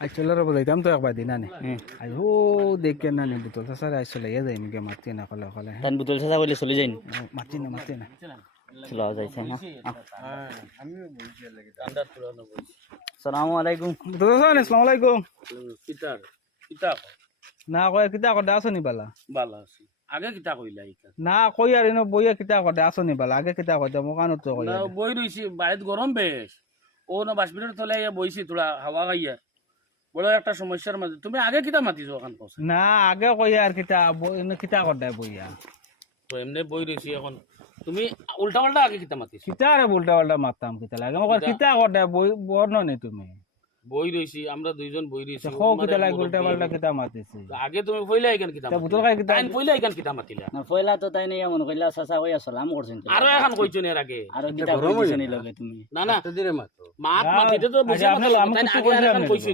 আসলে রে বলাইতাম তো একবার দিন আনে আই ও দেখেন না নি বুতল স্যার আসলে এ যাই মুকে মারতে না কলে কলে তান বুতল চাচা বলে চলে যাইনি মারতে না চলো যাইছে না সালামু আলাইকুম বুতল স্যার আসসালামু আলাইকুম কিতার কিতা না কয় কিতা করতে আসনি বালা বালা আছে আগে কিতা কইলা ইতা না কই আর এনে বইয়া কিতা করতে আসনি বালা আগে কিতা করতে মোকানো তো কই না বই রইছি বাইরে গরম বেশ ও না বাসপিনের তলে আইয়া বইছি তোরা হাওয়া খাইয়া বড় একটা সমস্যার মাঝে তুমি আগে কিতা মাতিছো ওখান কসে না আগে কই আর কিতা কিতা করতে বইয়া তো এমনি বই রইছি এখন তুমি উল্টা পাল্টা আগে কিতা মাতিছো কিতা রে উল্টা পাল্টা মারতাম কিতা লাগে মোক কিতা করতে বই বর্ণ নি তুমি বই রইছি আমরা দুইজন বই রইছি খো কিতা লাগে উল্টা পাল্টা কিতা মাতিছি আগে তুমি পয়লা আইকান কিতা তা বুতল খাই কিতা তাইন পয়লা আইকান কিতা মাতিলা না পয়লা তো তাই নাই মনে কইলা চাচা কইয়া সালাম করছেন তো আরো এখন কইছো এর আগে আর কিতা কইছেন লগে তুমি না না মাত মাতিতে তো বুঝা আমি কথা কিছু আগে আর এখন কইলাম কইছো